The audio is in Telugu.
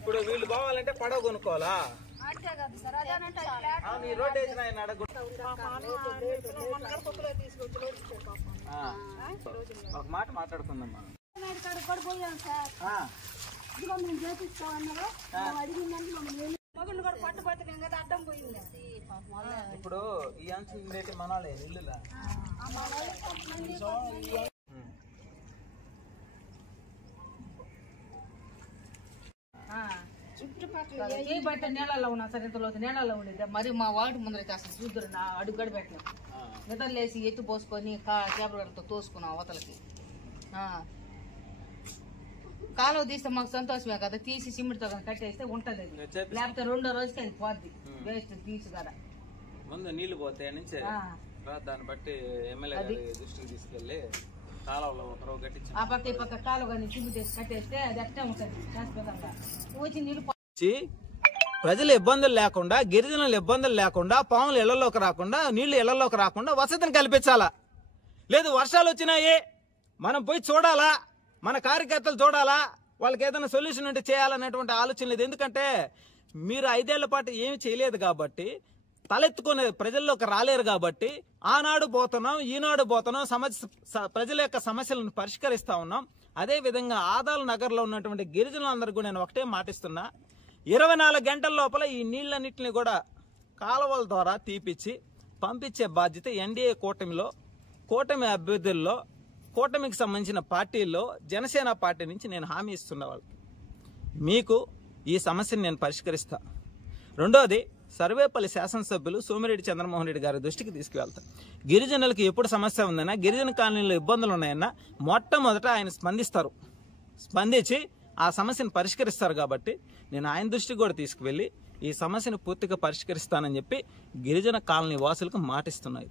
ఇప్పుడు వీళ్ళు పోవాలంటే పడవ కొనుక్కోవాలా? రోడ్ వేసిన ఆయన ఒక మాట మాట్లాడుకుందామా. ఇప్పుడు ఈ అంశం ఉండేటి మనాలే ఇల్లులా బట్ట నీళ్ళలో ఉన్నా సరే ఇంతలో నీళ్ళలో ఉండేది. మరి మా వాటి ముందరైతే అసలు చూద్దరు నా అడుగు గడి పెట్టలేము. నిద్రలేసి ఎత్తు పోసుకొని చేపలతో తోసుకున్నాం అవతలకి. కాలువ తీస్తే మాకు సంతోషమే కదా, తీసి సిమెంట్తో కట్టేస్తే ఉంటది. లేకపోతే రెండో రోజుకి అది పోద్ది వేస్ట్ తీసి కదా. ముందు నీళ్లు పోతాయి నుంచి దాన్ని బట్టి ఎమ్మెల్యే గారి దృష్టికి తీసుకెళ్లి కాలువలో ఒకరో కట్టించి ఆ పక్క ఈ పక్క కాలువ కానీ సిమెంట్ వేసి కట్టేస్తే అది అట్టే ఉంటది శాశ్వతంగా. వచ్చి నీళ్లు ప్రజలు ఇబ్బందులు లేకుండా, గిరిజనులు ఇబ్బందులు లేకుండా, పాములు ఇళ్లలోకి రాకుండా, నీళ్లు ఇళ్లలోకి రాకుండా వసతిని కల్పించాలా. లేదు వర్షాలు వచ్చినాయి మనం పోయి చూడాలా, మన కార్యకర్తలు చూడాలా, వాళ్ళకి ఏదైనా సొల్యూషన్ ఉంటే చేయాలనేటువంటి ఆలోచన లేదు. ఎందుకంటే మీరు 5 ఏళ్ల పాటు ఏమి చేయలేదు కాబట్టి, తలెత్తుకునే ప్రజల్లోకి రాలేరు కాబట్టి ఆనాడు పోతున్నాం, ఈనాడు పోతున్నాం, ప్రజల యొక్క సమస్యలను పరిష్కరిస్తా ఉన్నాం. అదేవిధంగా ఆదాల నగర్లో ఉన్నటువంటి గిరిజనులందరికీ నేను ఒకటే మాటిస్తున్నా, 24 గంటల లోపల ఈ నీళ్ళన్నింటినీ కూడా కాలువల ద్వారా తీపిచ్చి పంపించే బాధ్యత ఎన్డీఏ కూటమి అభ్యర్థుల్లో, కూటమికి సంబంధించిన పార్టీల్లో జనసేన పార్టీ నుంచి నేను హామీ ఇస్తున్న వాళ్ళకి మీకు ఈ సమస్యను నేను పరిష్కరిస్తా. రెండోది, సర్వేపల్లి శాసనసభ్యులు సోమిరెడ్డి చంద్రమోహన్ రెడ్డి గారి దృష్టికి తీసుకువెళ్తా. గిరిజనులకు ఎప్పుడు సమస్య ఉందన్నా, గిరిజన కాలనీలో ఇబ్బందులు ఉన్నాయన్నా మొట్టమొదట ఆయన స్పందించి ఆ సమస్యను పరిష్కరిస్తారు. కాబట్టి నేను ఆయన దృష్టికి కూడా తీసుకువెళ్ళి ఈ సమస్యను పూర్తిగా పరిష్కరిస్తానని చెప్పి గిరిజన కాలనీ వాసులకు మాటిస్తున్నారు.